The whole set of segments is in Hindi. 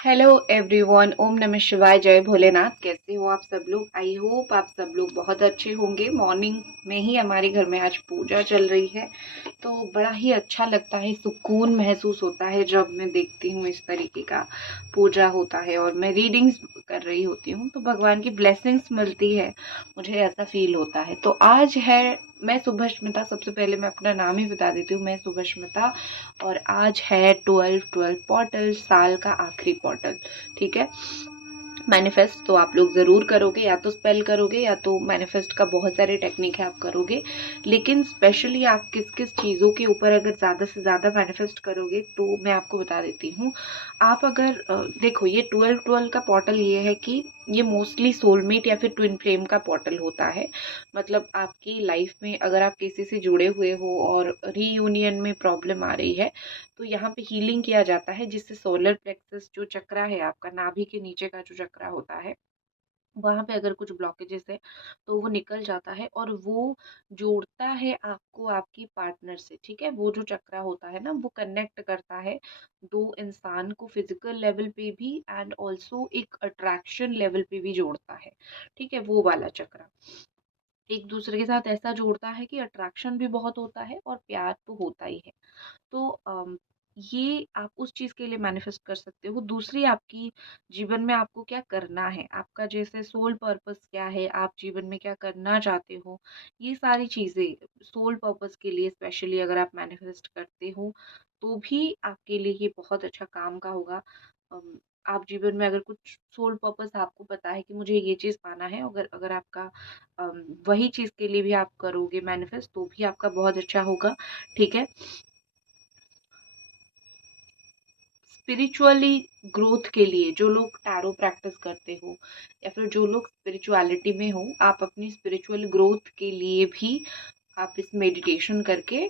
हेलो एवरीवन, ओम नमः शिवाय, जय भोलेनाथ। कैसे हो आप सब लोग? आई होप आप सब लोग बहुत अच्छे होंगे। मॉर्निंग में ही हमारे घर में आज पूजा चल रही है, तो बड़ा ही अच्छा लगता है, सुकून महसूस होता है जब मैं देखती हूँ इस तरीके का पूजा होता है और मैं रीडिंग्स कर रही होती हूँ तो भगवान की ब्लेसिंग्स मिलती है, मुझे ऐसा फील होता है। तो आज है, मैं सुभष्मिता। सबसे पहले मैं अपना नाम ही बता देती हूँ, मैं सुभष्मिता। और आज है 12/12 पोर्टल, साल का आखिरी पोर्टल। ठीक है। मैनिफेस्ट तो आप लोग ज़रूर करोगे, या तो स्पेल करोगे या तो मैनिफेस्ट का बहुत सारे टेक्निक है आप करोगे, लेकिन स्पेशली आप किस किस चीज़ों के ऊपर अगर ज़्यादा से ज़्यादा मैनिफेस्ट करोगे तो मैं आपको बता देती हूँ। आप अगर देखो, ये 12/12 का पोर्टल ये है कि ये मोस्टली सोलमेट या फिर ट्विन फ्लेम का पोर्टल होता है। मतलब आपकी लाइफ में अगर आप किसी से जुड़े हुए हो और रीयूनियन में प्रॉब्लम आ रही है, तो यहाँ पे हीलिंग किया जाता है, जिससे सोलर प्लेक्सस जो चक्रा है, आपका नाभि के नीचे का जो चक्रा होता है, वहाँ पे अगर कुछ ब्लॉकेजेस है तो वो निकल जाता है और वो जोड़ता है आपको आपकी पार्टनर से। ठीक है। वो जो चक्रा होता है ना, वो कनेक्ट करता है दो इंसान को फिजिकल लेवल पे भी एंड ऑल्सो एक अट्रैक्शन लेवल पे भी जोड़ता है। ठीक है। वो वाला चक्रा एक दूसरे के साथ ऐसा जोड़ता है कि अट्रैक्शन भी बहुत होता है और प्यार तो होता ही है। तो ये आप उस चीज़ के लिए मैनिफेस्ट कर सकते हो। दूसरी, आपकी जीवन में आपको क्या करना है, आपका जैसे सोल पर्पस क्या है, आप जीवन में क्या करना चाहते हो, ये सारी चीज़ें सोल पर्पस के लिए स्पेशली अगर आप मैनिफेस्ट करते हो तो भी आपके लिए ये बहुत अच्छा काम का होगा। आप जीवन में अगर कुछ सोल पर्पस आपको पता है कि मुझे ये चीज़ पाना है, अगर अगर आपका वही चीज़ के लिए भी आप करोगे मैनिफेस्ट तो भी आपका बहुत अच्छा होगा। ठीक है। स्पिरिचुअली ग्रोथ के लिए जो लोग टैरो प्रैक्टिस करते हो या फिर जो लोग स्पिरिचुअलिटी में हो, आप अपनी स्पिरिचुअल ग्रोथ के लिए भी आप इस मेडिटेशन करके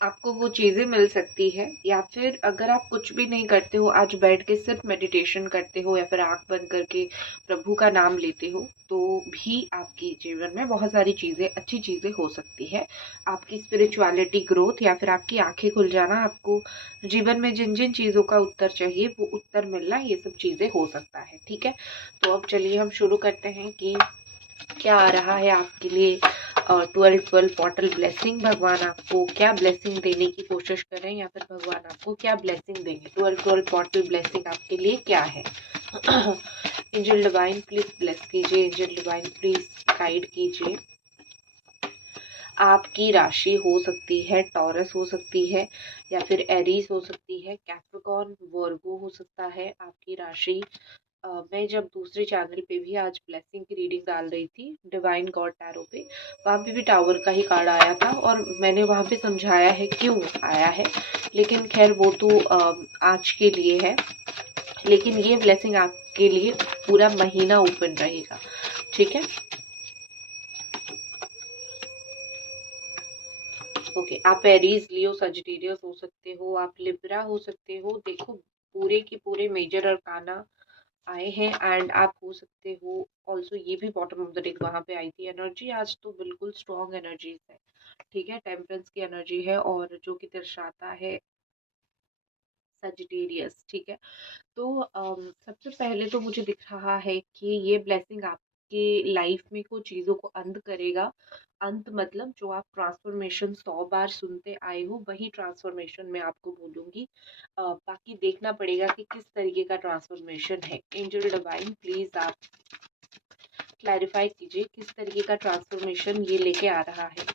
आपको वो चीज़ें मिल सकती है। या फिर अगर आप कुछ भी नहीं करते हो, आज बैठ के सिर्फ मेडिटेशन करते हो या फिर आंख बंद करके प्रभु का नाम लेते हो, तो भी आपकी जीवन में बहुत सारी चीज़ें, अच्छी चीज़ें हो सकती है। आपकी स्पिरिचुअलिटी ग्रोथ या फिर आपकी आंखें खुल जाना, आपको जीवन में जिन जिन चीज़ों का उत्तर चाहिए वो उत्तर मिलना, ये सब चीज़ें हो सकता है। ठीक है। तो अब चलिए हम शुरू करते हैं कि क्या आ रहा है आपके लिए। 12/12 पोर्टल ब्लेसिंग, भगवान आपको क्या ब्लेसिंग देने की कोशिश करें या फिर भगवान आपको क्या ब्लेसिंग देंगे। 12/12 पोर्टल ब्लेसिंग आपके लिए क्या है? एंजल डिवाइन प्लीज ब्लेस कीजिए, एंजल डिवाइन प्लीज गाइड कीजिए। आपकी राशि हो सकती है टॉरस, हो सकती है या फिर एरीज हो सकती है, कैप्रिकॉर्न, वर्गो हो सकता है आपकी राशि। मैं जब दूसरे चैनल पे भी आज ब्लेसिंग की रीडिंग डाल रही थी डिवाइन गॉड टैरो पे, वहाँ पे भी टावर का ही कार्ड आया था और मैंने वहाँ पे समझाया है क्यों आया है, लेकिन खैर वो तो आज के लिए है। लेकिन ये ब्लेसिंग आपके लिए पूरा महीना ओपन रहेगा। ठीक है। ओके। आप एरीज, लियो, सजिटेरियस हो सकते हो, आप लिब्रा हो सकते हो। देखो, पूरे के पूरे मेजर अरकाना आए हैं एंड आप हो सकते हो ऑल्सो, ये भी बॉटम ऑफ द डेक वहां पे आई थी एनर्जी। आज तो बिल्कुल स्ट्रॉन्ग एनर्जीज है। ठीक है। टेम्परेंस की एनर्जी है और जो कि दर्शाता है सजिटेरियस। ठीक है। तो सबसे पहले तो मुझे दिख रहा है कि ये ब्लेसिंग आपके लाइफ में कुछ चीज़ों को अंत करेगा। अंत मतलब जो आप ट्रांसफॉर्मेशन 100 बार सुनते आए हो, वही ट्रांसफॉर्मेशन मैं आपको बोलूंगी। बाकी देखना पड़ेगा कि किस तरीके का ट्रांसफॉर्मेशन है। एंजल डिवाइन प्लीज आप क्लैरिफाई कीजिए किस तरीके का ट्रांसफॉर्मेशन ये लेके आ रहा है।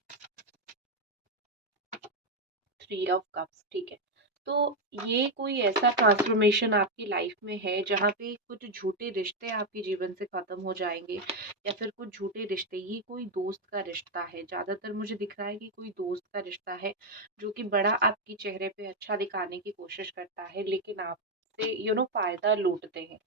3 ऑफ कप्स। ठीक है। तो ये कोई ऐसा ट्रांसफॉर्मेशन आपकी लाइफ में है जहाँ पे कुछ झूठे रिश्ते आपके जीवन से खत्म हो जाएंगे या फिर कुछ झूठे रिश्ते, ये कोई दोस्त का रिश्ता है। ज्यादातर मुझे दिख रहा है कि कोई दोस्त का रिश्ता है जो कि बड़ा आपके चेहरे पे अच्छा दिखाने की कोशिश करता है, लेकिन आपसे फायदा लूटते हैं।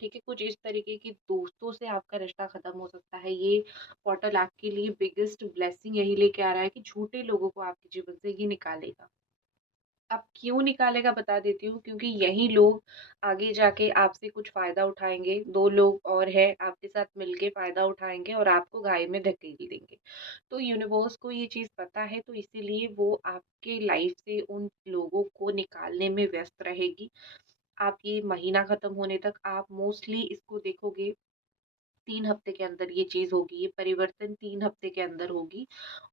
ठीक है। कुछ इस तरीके की दोस्तों से आपका रिश्ता खत्म हो सकता है। ये पोर्टल आपके लिए बिगेस्ट ब्लेसिंग यही लेके आ रहा है कि झूठे लोगों को आपके जीवन से ये निकालेगा। अब क्यों निकालेगा बता देती हूँ, क्योंकि यही लोग आगे जाके आपसे कुछ फायदा उठाएंगे। 2 लोग और है आपके साथ मिलके फायदा उठाएंगे और आपको घाई में धकेल देंगे। तो यूनिवर्स को ये चीज पता है, तो इसीलिए वो आपके लाइफ से उन लोगों को निकालने में व्यस्त रहेगी। आप ये महीना खत्म होने तक आप मोस्टली इसको देखोगे 3 हफ्ते के अंदर ये चीज़ होगी, ये परिवर्तन 3 हफ्ते के अंदर होगी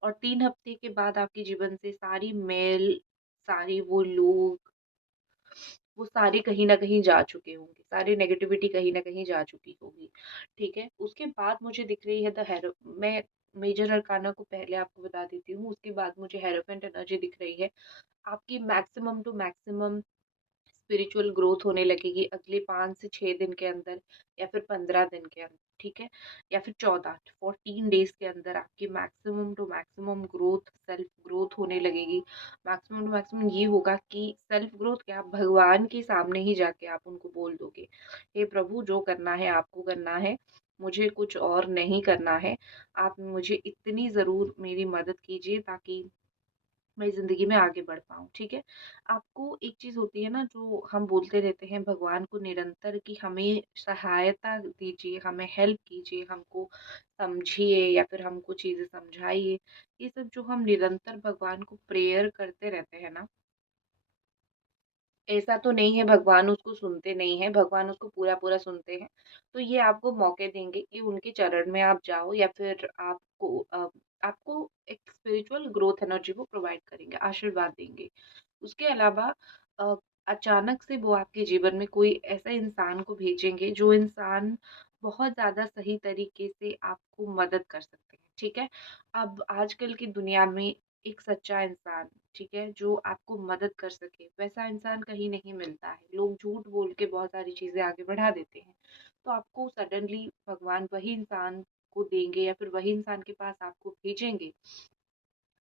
और 3 हफ्ते के बाद आपके जीवन से सारी मैल, सारी वो लोग, वो सारे कहीं न कहीं जा चुके होंगे, सारी नेगेटिविटी कहीं न कहीं जा चुकी होगी, ठीक है? उसके बाद मुझे दिख रही है द हैरो मैं मेजर अरकाना को पहले आपको बता देती हूँ, उसके बाद मुझे हेरोफेंट एनर्जी दिख रही है। आपकी maximum to maximum spiritual growth होने लगेगी अगले 5 से 6 दिन के अंदर या फिर 15 दिन के अंदर, ठीक है? या फिर 14 डेज़ के अंदर आपकी maximum to maximum growth, self growth होने लगेगी। मैक्सिमम टू मैक्सिमम ये होगा कि सेल्फ ग्रोथ क्या, आप भगवान के सामने ही जाके आप उनको बोल दोगे, हे प्रभु जो करना है आपको करना है, मुझे कुछ और नहीं करना है। आप मुझे इतनी ज़रूर मेरी मदद कीजिए ताकि मैं ज़िंदगी में आगे बढ़ पाऊँ, ठीक है? आपको एक चीज़ होती है ना जो हम बोलते रहते हैं भगवान को निरंतर कि हमें सहायता दीजिए, हमें हेल्प कीजिए, हमको समझिए या फिर हमको चीज़ें समझाइए। ये सब जो हम निरंतर भगवान को प्रेयर करते रहते हैं ना, ऐसा तो नहीं है भगवान उसको सुनते नहीं हैं, भगवान उसको पूरा-पूरा सुनते हैं। तो ये आपको मौके देंगे कि उनके चरण में आप जाओ या फिर आपको एक स्पिरिचुअल ग्रोथ एनर्जी वो प्रोवाइड करेंगे, आशीर्वाद देंगे। उसके अलावा अ, अचानक से वो आपके जीवन में कोई ऐसा इंसान को भेजेंगे जो इंसान बहुत ज़्यादा सही तरीके से आपको मदद कर सकते हैं, ठीक है? अब आजकल की दुनिया में एक सच्चा इंसान, ठीक है, जो आपको मदद कर सके, वैसा इंसान कहीं नहीं मिलता है। लोग झूठ बोल के बहुत सारी चीज़ें आगे बढ़ा देते हैं। तो आपको सडनली भगवान वही इंसान को देंगे या फिर वही इंसान के पास आपको भेजेंगे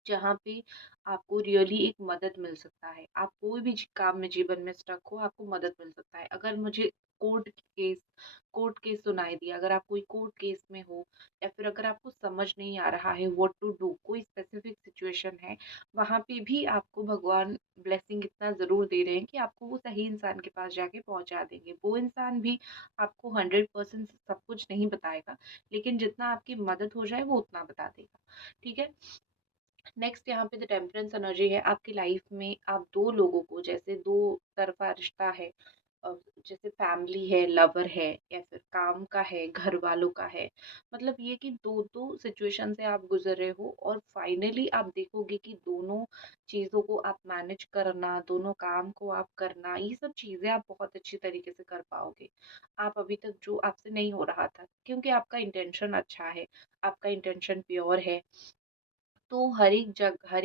जहाँ पे आपको रियली एक मदद मिल सकता है। आप कोई भी काम में जीवन में स्टक हो, आपको मदद मिल सकता है। अगर मुझे कोर्ट केस कोर्ट केस सुनाई दिया, अगर आप कोई कोर्ट केस में हो या फिर अगर आपको समझ नहीं आ रहा है व्हाट टू डू, कोई स्पेसिफिक सिचुएशन है, वहाँ पे भी आपको भगवान ब्लेसिंग इतना ज़रूर दे रहे हैं कि आपको वो सही इंसान के पास जाके पहुँचा देंगे। वो इंसान भी आपको 100% सब कुछ नहीं बताएगा, लेकिन जितना आपकी मदद हो जाए वो उतना बता देगा, ठीक है? नेक्स्ट यहाँ पे द टेम्परेंस एनर्जी है आपकी लाइफ में। आप दो लोगों को, जैसे दो तरफा रिश्ता है, अ, जैसे फैमिली है, लवर है या फिर काम का है, घर वालों का है, मतलब ये कि दो दो सिचुएशन से आप गुजर रहे हो और फाइनली आप देखोगे कि दोनों चीज़ों को आप मैनेज करना, दोनों काम को आप करना, ये सब चीज़ें आप बहुत अच्छी तरीके से कर पाओगे। आप अभी तक जो आपसे नहीं हो रहा था क्योंकि आपका इंटेंशन अच्छा है, आपका इंटेंशन प्योर है, तो हर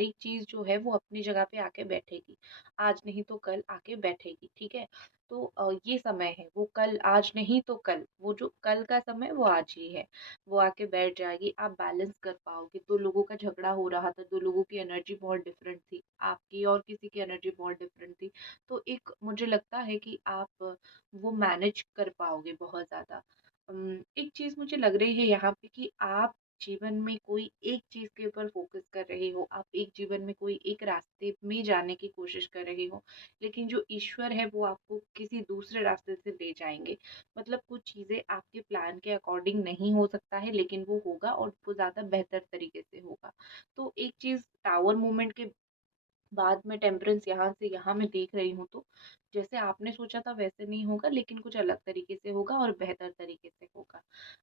एक चीज़ जो है वो अपनी जगह पे आके बैठेगी। आज नहीं तो कल आके बैठेगी, ठीक है? तो ये समय है, वो कल, आज नहीं तो कल, वो जो कल का समय वो आज ही है। वो आके बैठ जाएगी, आप बैलेंस कर पाओगे। 2 लोगों का झगड़ा हो रहा था, 2 लोगों की एनर्जी बहुत डिफरेंट थी, आपकी और किसी की एनर्जी बहुत डिफरेंट थी। तो एक मुझे लगता है कि आप वो मैनेज कर पाओगे बहुत ज़्यादा। एक चीज़ मुझे लग रही है यहाँ पे कि आप जीवन में कोई एक चीज़ के ऊपर फ़ोकस कर रहे हो, आप एक जीवन में कोई एक रास्ते में जाने की कोशिश कर रहे हो, लेकिन जो ईश्वर है वो आपको किसी दूसरे रास्ते से ले जाएँगे। मतलब कुछ चीज़ें आपके प्लान के अकॉर्डिंग नहीं हो सकता है, लेकिन वो होगा और वो ज़्यादा बेहतर तरीके से होगा। तो एक चीज़ टावर मूवमेंट के बाद में टेम्परेंस यहाँ से यहाँ मैं देख रही हूँ, तो जैसे आपने सोचा था वैसे नहीं होगा, लेकिन कुछ अलग तरीके से होगा और बेहतर तरीके से होगा।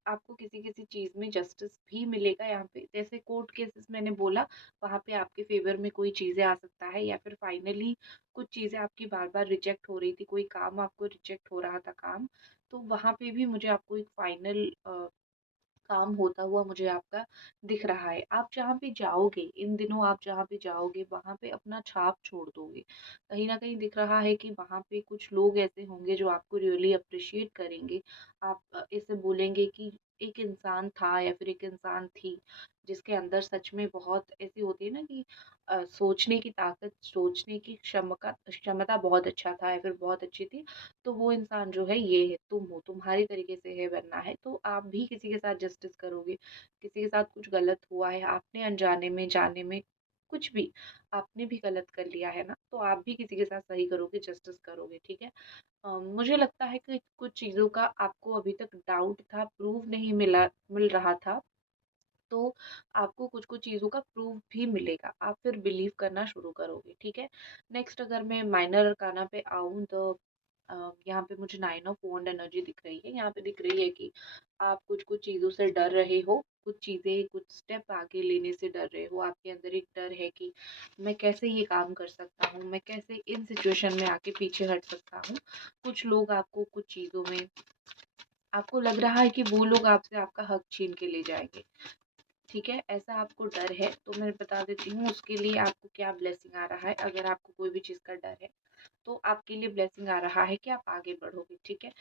आपको किसी-किसी चीज़ में जस्टिस भी मिलेगा यहाँ पे। जैसे कोर्ट केसेस मैंने बोला, वहाँ पे आपके फ़ेवर में कोई चीज़ें आ सकता है या फिर फाइनली कुछ चीज़ें आपकी बार-बार रिजेक्ट हो रही थी, कोई काम आपको रिजेक्ट हो रहा था काम, तो वहाँ पे भी मुझे आपको एक फाइनल काम होता हुआ मुझे आपका दिख रहा है। आप जहाँ पे जाओगे, इन दिनों आप जहाँ पे जाओगे, वहाँ पे अपना छाप छोड़ दोगे। कहीं न कहीं दिख रहा है कि वहाँ पे कुछ लोग ऐसे होंगे जो आपको रियली एप्रिशिएट करेंगे। आप ऐसे बोलेंगे कि एक इंसान था या फिर एक इंसान थी, जिसके अंदर सच में बहुत ऐसी होती है ना कि सोचने की ताकत, सोचने की क्षमता बहुत अच्छा था या फिर बहुत अच्छी थी। तो वो इंसान जो है ये है, तुम हो, तुम्हारी तरीके से है बनना है, तो आप भी किसी के साथ जस्टिस करोगे, किसी के साथ कुछ गलत हुआ है, आपने अनजाने में, जाने में, कुछ भी, आपने भी गलत कर लिया है ना, तो आप भी किसी के साथ सही करोगे, जस्टिस करोगे, ठीक है? मुझे लगता है कि कुछ चीज़ों का आपको अभी तक डाउट था, प्रूफ नहीं मिल रहा था, तो आपको कुछ-कुछ चीज़ों का प्रूफ भी मिलेगा, आप फिर बिलीव करना शुरू करोगे, ठीक है? नेक्स्ट अगर मैं माइनर अरकाना पे आऊँ तो यहाँ यहाँ पे मुझे 9 ऑफ वॉन्ड एनर्जी दिख रही है। यहाँ पे दिख रही है कि आप कुछ-कुछ चीज़ों से डर रहे हो, कुछ चीज़ें, कुछ स्टेप आगे लेने से डर रहे हो। आपके अंदर एक डर है कि मैं कैसे ये काम कर सकता हूँ, मैं कैसे इन सिचुएशन में आके पीछे हट सकता हूँ। कुछ लोग आपको कुछ चीज़ों में आपको लग रहा है कि वो लोग आपसे आपका हक छीन के ले जाएँगे। ठीक है, ऐसा आपको डर है, तो मैं बता देती हूँ उसके लिए आपको क्या ब्लेसिंग आ रहा है। अगर आपको कोई भी चीज़ का डर है, तो आपके लिए ब्लेसिंग आ रहा है कि आप आगे बढ़ोगे, ठीक है।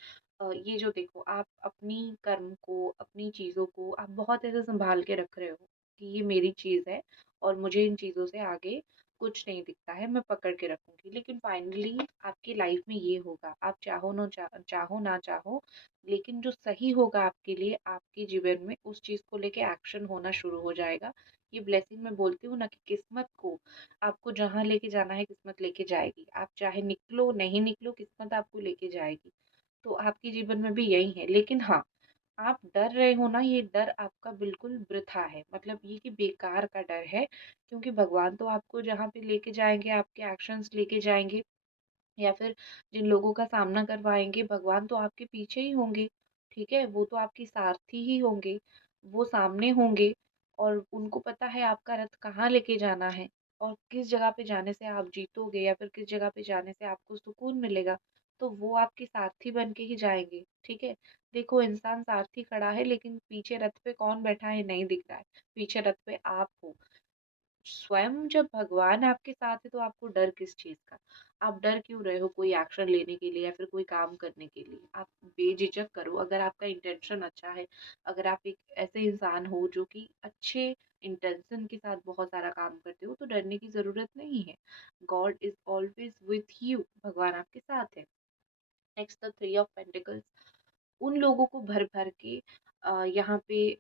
ये जो देखो, आप अपनी कर्म को, अपनी चीज़ों को आप बहुत ऐसे सँभाल के रख रहे हो कि ये मेरी चीज़ है और मुझे इन चीज़ों से आगे कुछ नहीं दिखता है, मैं पकड़ के रखूँगी। लेकिन फाइनली आपकी लाइफ़ में ये होगा, आप चाहो ना चाहो, लेकिन जो सही होगा आपके लिए, आपके जीवन में उस चीज़ को लेके एक्शन होना शुरू हो जाएगा। ये ब्लेसिंग मैं बोलती हूँ ना कि किस्मत को आपको जहाँ लेके जाना है किस्मत लेके जाएगी। आप चाहे निकलो, नहीं निकलो, किस्मत आपको लेके जाएगी। तो आपके जीवन में भी यही है। लेकिन हाँ, आप डर रहे हो ना, ये डर आपका बिल्कुल वृथा है। मतलब ये कि बेकार का डर है, क्योंकि भगवान तो आपको जहाँ पे लेके जाएँगे, आपके एक्शंस लेके जाएँगे, या फिर जिन लोगों का सामना करवाएँगे, भगवान तो आपके पीछे ही होंगे, ठीक है? वो तो आपके सारथी ही होंगे, वो सामने होंगे और उनको पता है आपका रथ कहाँ लेके जाना है और किस जगह पे जाने से आप जीतोगे या फिर किस जगह पे जाने से आपको सुकून मिलेगा, तो वो आपके सारथी बन के ही जाएँगे, ठीक है? देखो, इंसान सारथी खड़ा है लेकिन पीछे रथ पे कौन बैठा है नहीं दिख रहा है, पीछे रथ पे आप हो। स्वयं जब भगवान आपके साथ है तो आपको डर किस चीज़ का? आप डर क्यों रहे हो कोई एक्शन लेने के लिए या फिर कोई काम करने के लिए? आप बेझिझक करो, अगर आपका इंटेंशन अच्छा है, अगर आप एक ऐसे इंसान हो जो कि अच्छे इंटेंशन के साथ बहुत सारा काम करते हो, तो डरने की ज़रूरत नहीं है। God is always with you, भगवान आपके साथ है। नेक्स्ट द 3 ऑफ पेंटिकल्स, उन लोगों को भर-भर के यहाँ पे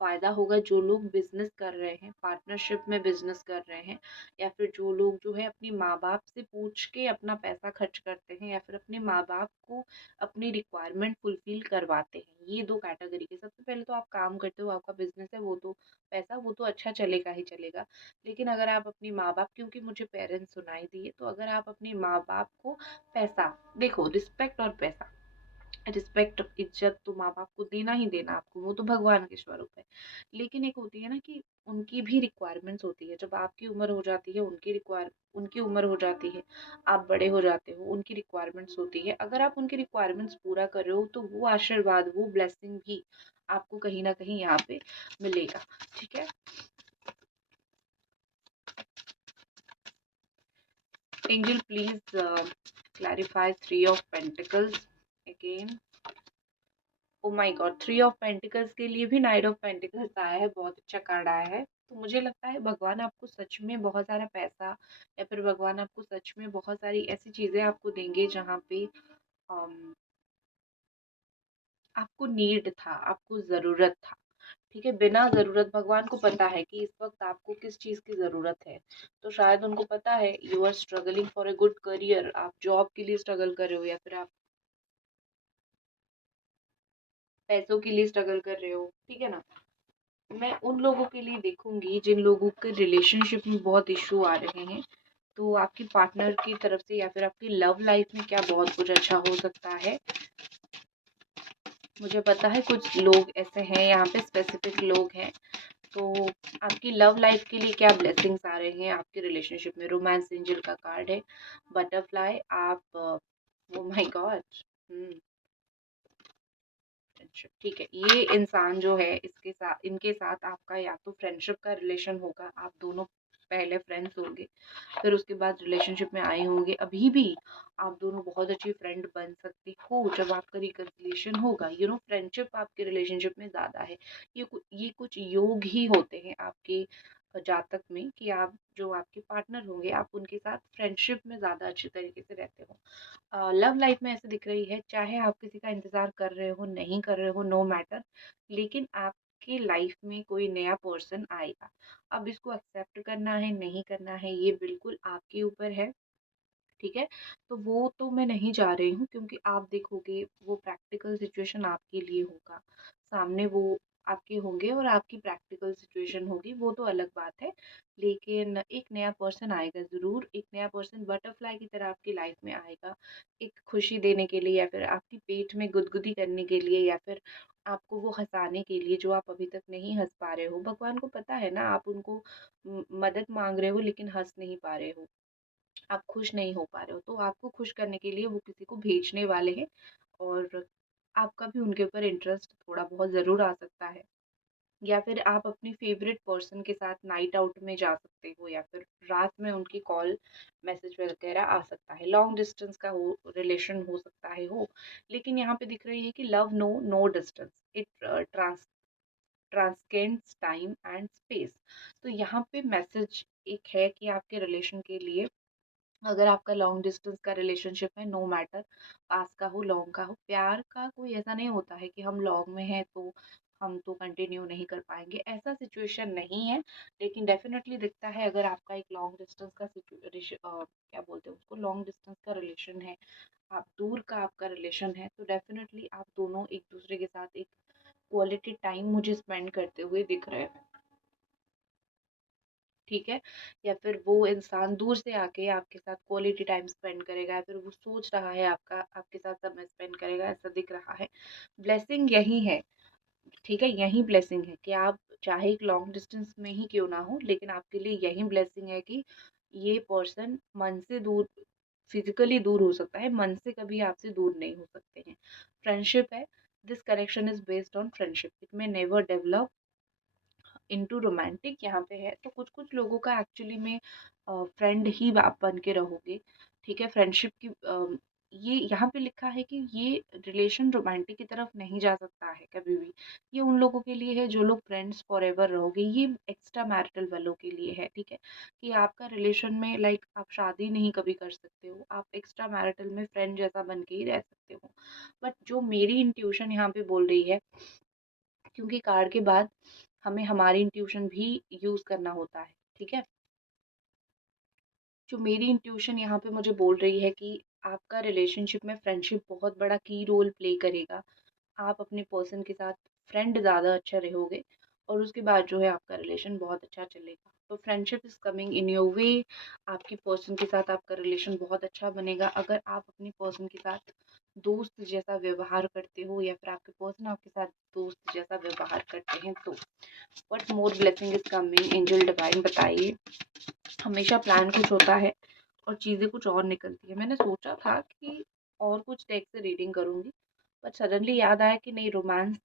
फ़ायदा होगा जो लोग बिज़नेस कर रहे हैं, पार्टनरशिप में बिज़नेस कर रहे हैं, या फिर जो लोग जो है अपने माँ-बाप से पूछ के अपना पैसा खर्च करते हैं या फिर अपने माँ-बाप को अपनी रिक्वायरमेंट फुलफ़िल करवाते हैं। ये 2 कैटेगरी के, सबसे पहले तो आप काम करते हो, आपका बिज़नेस है, वो तो पैसा वो तो अच्छा चलेगा ही चलेगा। लेकिन अगर आप अपने माँ-बाप, क्योंकि मुझे पेरेंट्स सुनाई दिए, तो अगर आप अपने माँ-बाप को पैसा देखो, रिस्पेक्ट और पैसा, रिस्पेक्ट, इज़्ज़त तो माँ-बाप को देना ही देना आपको, वो तो भगवान के स्वरूप है। लेकिन एक होती है ना कि उनकी भी रिक्वायरमेंट्स होती है, जब आपकी उम्र हो जाती है, उनकी उम्र हो जाती है, आप बड़े हो जाते हो, उनकी रिक्वायरमेंट्स होती है। अगर आप उनकी रिक्वायरमेंट्स पूरा कर रहे हो, तो वो आशीर्वाद, वो ब्लेसिंग भी आपको कहीं न कहीं यहाँ पे मिलेगा, ठीक है? Angel please clarify 3 of pentacles again. Oh my God! 3 of pentacles के लिए भी नाइट ऑफ पेंटिकल्स आया है, बहुत अच्छा कार्ड आया है। तो मुझे लगता है भगवान आपको सच में बहुत सारा पैसा, या फिर भगवान आपको सच में बहुत सारी ऐसी चीज़ें आपको देंगे जहाँ पे अम, आपको नीड था, आपको ज़रूरत था, ठीक है? बिना ज़रूरत, भगवान को पता है कि इस वक़्त आपको किस चीज़ की ज़रूरत है। तो शायद उनको पता है you are struggling for a good career, आप जॉब के लिए स्ट्रगल कर रहे हो या फिर आप पैसों के लिए स्ट्रगल कर रहे हो, ठीक है ना? मैं उन लोगों के लिए देखूंगी जिन लोगों के रिलेशनशिप में बहुत इशू आ रहे हैं, तो आपकी पार्टनर की तरफ से या फिर आपकी लव लाइफ में क्या बहुत कुछ अच्छा हो सकता है। मुझे पता है कुछ लोग ऐसे हैं, यहाँ पे स्पेसिफिक लोग हैं। तो आपकी लव लाइफ के लिए क्या ब्लेसिंग्स आ रहे हैं आपके रिलेशनशिप में? रोमांस एंजल का कार्ड है, बटरफ्लाई, आप ओ माय गॉड, अच्छा ठीक है, ये इंसान जो है, इनके साथ आपका या तो फ्रेंडशिप का रिलेशन होगा, आप दोनों पहले फ्रेंड्स होंगे, फिर उसके बाद रिलेशनशिप में आए होंगे। अभी भी आप दोनों बहुत अच्छी फ्रेंड बन सकते हो जब आपका रिकन्सिलिएशन होगा। फ्रेंडशिप आपके रिलेशनशिप में ज़्यादा है। ये कुछ योग ही होते हैं आपके जातक में कि आप जो आपके पार्टनर होंगे, आप उनके साथ फ्रेंडशिप में ज़्यादा अच्छे तरीके से रहते हो। लव लाइफ में ऐसे दिख रही है, चाहे आप किसी का इंतज़ार कर रहे हो, नहीं कर रहे हो, नो मैटर, लेकिन आपकी लाइफ में कोई नया पर्सन आएगा। अब इसको एक्सेप्ट करना है, नहीं करना है, ये बिल्कुल आपके ऊपर है, ठीक है? तो वो तो मैं नहीं जा रही हूँ, क्योंकि आप देखोगे वो प्रैक्टिकल सिचुएशन आपके लिए होगा। सामने वो आपके होंगे और आपकी प्रैक्टिकल सिचुएशन होगी, वो तो अलग बात है। लेकिन एक नया पर्सन आएगा ज़रूर, एक नया पर्सन बटरफ्लाई की तरह आपकी लाइफ में आएगा, एक खुशी देने के लिए या फिर आपकी पेट में गुदगुदी करने के लिए या फिर आपको वो हँसाने के लिए जो आप अभी तक नहीं हँस पा रहे हो। भगवान को पता है ना, आप उनको मदद माँग रहे हो लेकिन हँस नहीं पा रहे हो, आप खुश नहीं हो पा रहे हो, तो आपको खुश करने के लिए वो किसी को भेजने वाले हैं और आपका भी उनके ऊपर इंटरेस्ट थोड़ा बहुत ज़रूर आ सकता है। या फिर आप अपनी फेवरेट पर्सन के साथ नाइट आउट में जा सकते हो या फिर रात में उनकी कॉल मैसेज वगैरह आ सकता है। लॉन्ग डिस्टेंस का हो रिलेशन हो सकता है हो, लेकिन यहाँ पे दिख रही है कि love no no distance, it transcends time and space. तो यहाँ पे मैसेज एक है कि आपके रिलेशन के लिए, अगर आपका लॉन्ग डिस्टेंस का रिलेशनशिप है, नो मैटर पास का हो लॉन्ग का हो, प्यार का कोई ऐसा नहीं होता है कि हम लॉन्ग में हैं तो हम तो कंटिन्यू नहीं कर पाएंगे, ऐसा सिचुएशन नहीं है। लेकिन डेफिनेटली दिखता है अगर आपका एक लॉन्ग डिस्टेंस का क्या बोलते हैं उसको, लॉन्ग डिस्टेंस का रिलेशन है, आप दूर का आपका रिलेशन है, तो डेफिनेटली आप दोनों एक दूसरे के साथ एक क्वालिटी टाइम मुझे स्पेंड करते हुए दिख रहे हैं। ठीक है, या फिर वो इंसान दूर से आके आपके साथ क्वालिटी टाइम स्पेंड करेगा या फिर वो सोच रहा है आपका आपके साथ समय स्पेंड करेगा, ऐसा दिख रहा है। ब्लेसिंग यही है, ठीक है, यही ब्लेसिंग है कि आप चाहे एक लॉन्ग डिस्टेंस में ही क्यों ना हो, लेकिन आपके लिए यही ब्लेसिंग है कि ये पर्सन मन से दूर, फिजिकली दूर हो सकता है, मन से कभी आपसे दूर नहीं हो सकते हैं। फ्रेंडशिप है, this connection is based on friendship, it may never develop into romantic. यहाँ पे है तो कुछ कुछ लोगों का एक्चुअली में फ्रेंड ही आप बन के रहोगे, ठीक है। फ्रेंडशिप की ये यहाँ पे लिखा है कि ये रिलेशन रोमांटिक की तरफ नहीं जा सकता है कभी भी। ये उन लोगों के लिए है जो लोग फ्रेंड्स फॉर एवर रहोगे, ये एक्स्ट्रा मैरिटल वालों के लिए है, ठीक है। कि आपका रिलेशन में लाइक आप शादी नहीं कभी कर सकते हो, आप एक्स्ट्रा मैरिटल में फ्रेंड जैसा बन के ही रह सकते हो। बट जो मेरी इंट्यूशन यहाँ पे बोल रही है, क्योंकि कार्ड के बाद हमें हमारी इंट्यूशन भी यूज करना होता है, ठीक है। जो मेरी इंट्यूशन यहाँ पे मुझे बोल रही है कि आपका रिलेशनशिप में फ्रेंडशिप बहुत बड़ा की रोल प्ले करेगा। आप अपने पर्सन के साथ फ्रेंड ज़्यादा अच्छा रहोगे और उसके बाद जो है आपका रिलेशन बहुत अच्छा चलेगा। तो friendship is coming in your way, आपके पर्सन के साथ आपका रिलेशन बहुत अच्छा बनेगा अगर आप अपने पर्सन के साथ दोस्त जैसा व्यवहार करते हो या फिर आपके पर्सन आपके साथ दोस्त जैसा व्यवहार करते हैं तो। What more blessing is coming, angel divine बताइए। हमेशा प्लान कुछ होता है और चीज़ें कुछ और निकलती है। मैंने सोचा था कि और कुछ टेक से रीडिंग करूँगी, बट सडनली याद आया कि नहीं, रोमांस,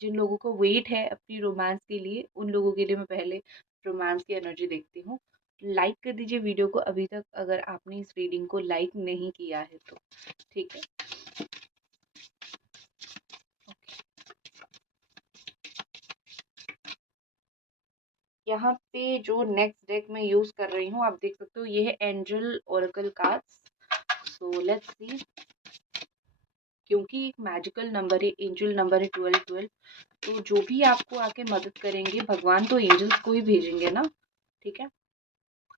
जिन लोगों को वेट है अपनी रोमांस के लिए, उन लोगों के लिए मैं पहले रोमांस की एनर्जी देखती हूँ। लाइक कर दीजिए वीडियो को अभी तक अगर आपने इस रीडिंग को लाइक नहीं किया है तो, ठीक है। यहाँ पे जो नेक्स्ट डेक मैं यूज कर रही हूँ आप देख सकते हो, ये है angel Oracle cards. So let's see, क्योंकि एक मैजिकल नंबर है, एंजल नंबर है 1212, तो जो भी आपको आके मदद करेंगे भगवान तो एंजल्स को ही भेजेंगे ना, ठीक है।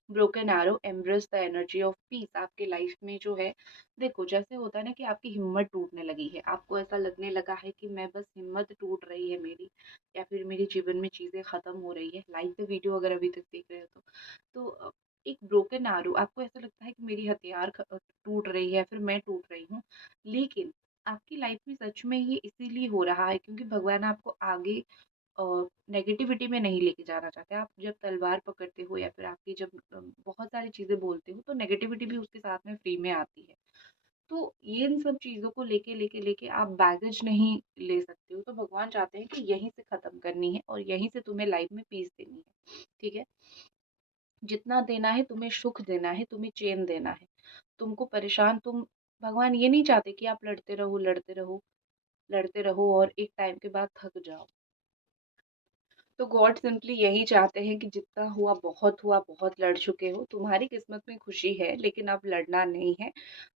Broken arrow, embrace the energy of peace. आपके लाइफ में जो है, देखो जैसे होता है ना कि आपकी हिम्मत टूटने लगी है, आपको ऐसा लगने लगा है कि मैं बस, हिम्मत टूट रही है मेरी, या फिर मेरे जीवन में चीज़ें ख़त्म हो रही है। लाइक द वीडियो अगर अभी तक देख रहे हो तो एक ब्रोकन एरो, आपको ऐसा लगता है कि मेरी हथियार टूट रही है, फिर मैं टूट रही हूँ। लेकिन आपकी लाइफ में सच में ये इसीलिए हो रहा है क्योंकि भगवान आपको आगे नेगेटिविटी में नहीं लेके जाना चाहते। आप जब तलवार पकड़ते हो या फिर आपकी जब बहुत सारी चीज़ें बोलते हो तो नेगेटिविटी भी उसके साथ में फ्री में आती है। तो ये इन सब चीज़ों को लेके लेके लेके आप बैगेज नहीं ले सकते हो, तो भगवान चाहते हैं कि यहीं से ख़त्म करनी है और यहीं से तुम्हें लाइफ में पीस देनी है, ठीक है। जितना देना है तुम्हें, सुख देना है तुम्हें, चैन देना है तुमको, परेशान तुम, भगवान ये नहीं चाहते कि आप लड़ते रहो लड़ते रहो लड़ते रहो और एक टाइम के बाद थक जाओ। तो गॉड सिंपली यही चाहते हैं कि जितना हुआ बहुत हुआ, बहुत लड़ चुके हो, तुम्हारी किस्मत में खुशी है लेकिन अब लड़ना नहीं है।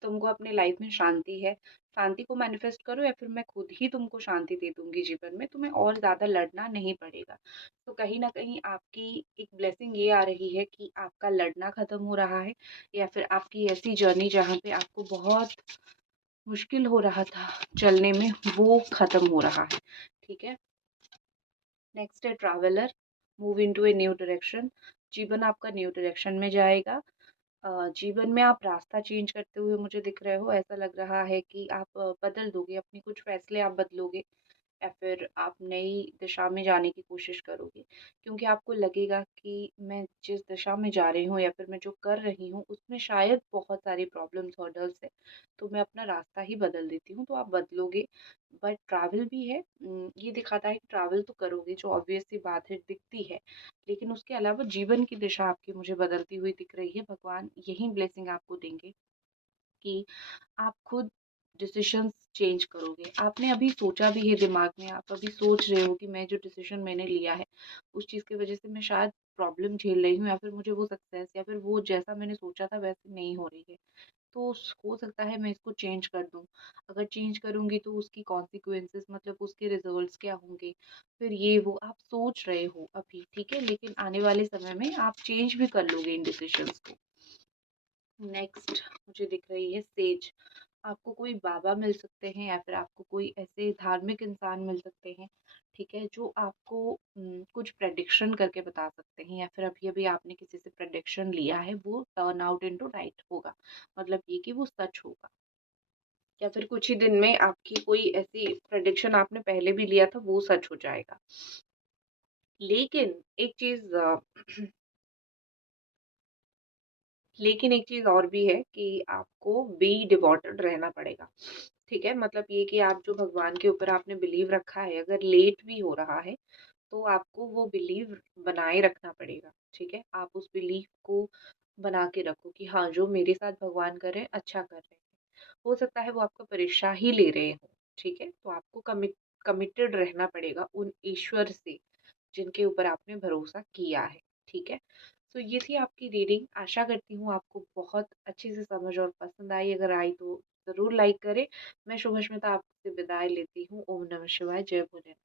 तुमको अपनी लाइफ में शांति है, शांति को मैनिफेस्ट करो या फिर मैं खुद ही तुमको शांति दे दूंगी जीवन में, तुम्हें और ज़्यादा लड़ना नहीं पड़ेगा। तो कहीं ना कहीं आपकी एक ब्लेसिंग ये आ रही है कि आपका लड़ना ख़त्म हो रहा है, या फिर आपकी ऐसी जर्नी जहाँ पे आपको बहुत मुश्किल हो रहा था चलने में, वो ख़त्म हो रहा है, ठीक है। नेक्स्ट है traveller, move into a new direction. जीवन आपका न्यू डायरेक्शन में जाएगा। जीवन में आप रास्ता चेंज करते हुए मुझे दिख रहे हो। ऐसा लग रहा है कि आप बदल दोगे अपनी, कुछ फैसले आप बदलोगे या फिर आप नई दिशा में जाने की कोशिश करोगे, क्योंकि आपको लगेगा कि मैं जिस दिशा में जा रही हूँ या फिर मैं जो कर रही हूँ उसमें शायद बहुत सारी प्रॉब्लम्स हर्डल्स है, तो मैं अपना रास्ता ही बदल देती हूँ। तो आप बदलोगे, बट ट्रैवल भी है। ये दिखाता है कि ट्रैवल तो करोगे, जो ऑब्वियस सी बात है दिखती है, लेकिन उसके अलावा जीवन की दिशा आपकी मुझे बदलती हुई दिख रही है। भगवान यही ब्लेसिंग आपको देंगे कि आप खुद डिसीजंस चेंज करोगे। आपने अभी सोचा भी है दिमाग में, आप अभी सोच रहे हो कि मैं जो डिसीजन मैंने लिया है उस चीज़ की वजह से मैं शायद प्रॉब्लम झेल रही हूँ, या फिर मुझे वो सक्सेस या फिर वो जैसा मैंने सोचा था वैसे नहीं हो रही है। तो हो सकता है मैं इसको चेंज कर दूँ। अगर चेंज करूँगी तो उसकी कॉन्सिक्वेंसेस, मतलब उसके रिजल्ट्स क्या होंगे, फिर ये वो आप सोच रहे हो अभी, ठीक है, लेकिन आने वाले समय में आप चेंज भी कर लोगे इन डिसीजंस को। नेक्स्ट मुझे दिख रही है सेज। आपको कोई बाबा मिल सकते हैं या फिर आपको कोई ऐसे धार्मिक इंसान मिल सकते हैं, ठीक है, जो आपको कुछ प्रेडिक्शन करके बता सकते हैं, या फिर अभी अभी आपने किसी से प्रेडिक्शन लिया है वो टर्न आउट इनटू राइट होगा, मतलब ये कि वो सच होगा। या फिर कुछ ही दिन में आपकी कोई ऐसी प्रेडिक्शन आपने पहले भी लिया था वो सच हो जाएगा। लेकिन एक चीज लेकिन एक चीज़ और भी है कि आपको बी डिवोटेड रहना पड़ेगा, ठीक है, मतलब ये कि आप जो भगवान के ऊपर आपने बिलीव रखा है, अगर लेट भी हो रहा है तो आपको वो बिलीव बनाए रखना पड़ेगा, ठीक है, आप उस बिलीव को बना के रखो कि हाँ, जो मेरे साथ भगवान कर रहे हैं अच्छा कर रहे हैं। हो सकता है वो आपका परीक्षा ही ले रहे हो, ठीक है, तो आपको कमिटेड रहना पड़ेगा उन ईश्वर से जिनके ऊपर आपने भरोसा किया है, ठीक है। तो ये थी आपकी रीडिंग। आशा करती हूँ आपको बहुत अच्छे से समझ और पसंद आई। अगर आई तो ज़रूर लाइक करें। मैं शुभस्मिता आपसे विदाई लेती हूँ। ओम नमः शिवाय। जय भोलेनाथ।